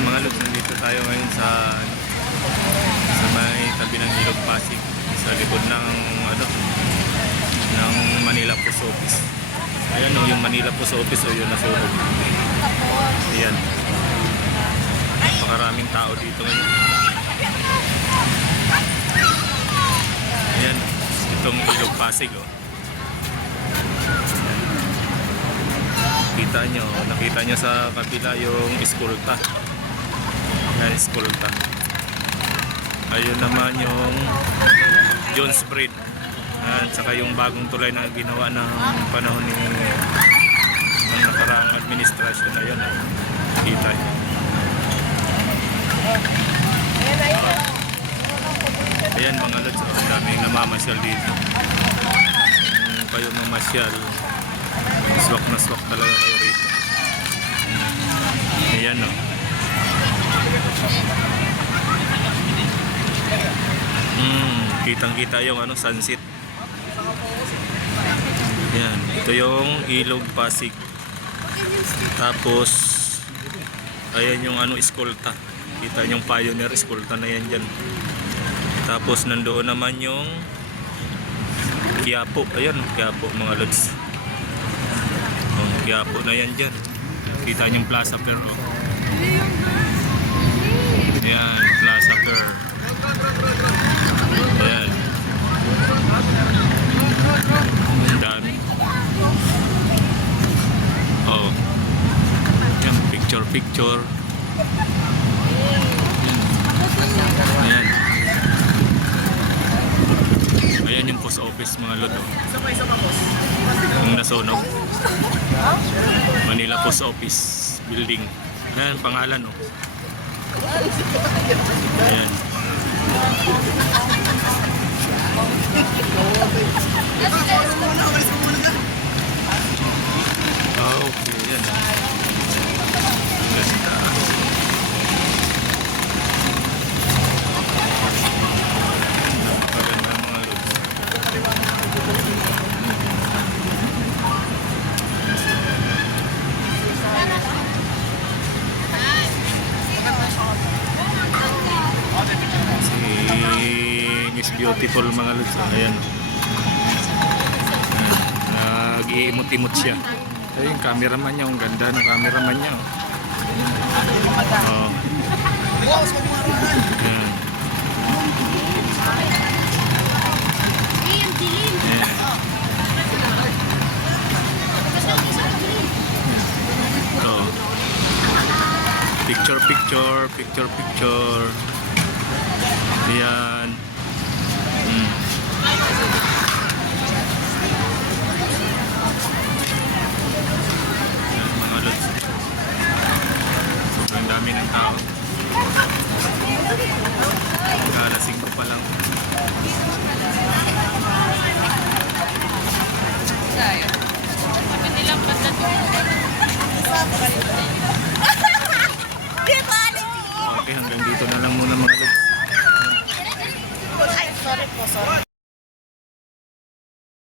Ayan mga lods, nandito tayo ngayon sa may tabi ng Ilog Pasig, sa likod ng ng Manila Post Office. Ayan o, yung Manila Post Office o, yun nasunog. Ayan, napakaraming tao dito ngayon. Ayan, itong Ilog Pasig o. Nakita nyo sa kabila yung eskolta. Ayan, eskolta. Ayun naman yung Jones Bridge. Ayan, saka yung bagong tulay na ginawa ng panahon ng nakaraang administrasyon. Ayan, kita nyo. Ayan mga lods, ang daming namamasyal dito. Kung kayo mamasyal, swak na swak talaga kayo rito. Ayan o. Kitang kita yung sunset. Ayan, ito yung Ilog Pasig. Tapos ayan yung eskolta. Kita yung Pioneer eskolta na yan dyan. Tapos nandoon naman yung Quiapo. Ayan, Quiapo mga lods. Quiapo na yan dyan. Kita yung Plaza Fair. Ayan, Plaza Fair. Ayan. Ang dami. Ayan, picture. Ayan. Ayan yung post office mga lodo. Yung nasunog. Manila Post Office building. Ayan pangalan o. Ayan. Okay, ayan. Ganda. Napakaganda mga lods. Miss Beautiful mga lods. Ayan. Nag-iimot-imot siya. Ito yung cameraman niya. Ang ganda ng cameraman niya. Ayan. Picture. Ayan. Mga lods. Sobrang dami ng tao. Kalasing ko pa lang. Okay, hanggang dito na lang muna mga lods. Ay, sorry po.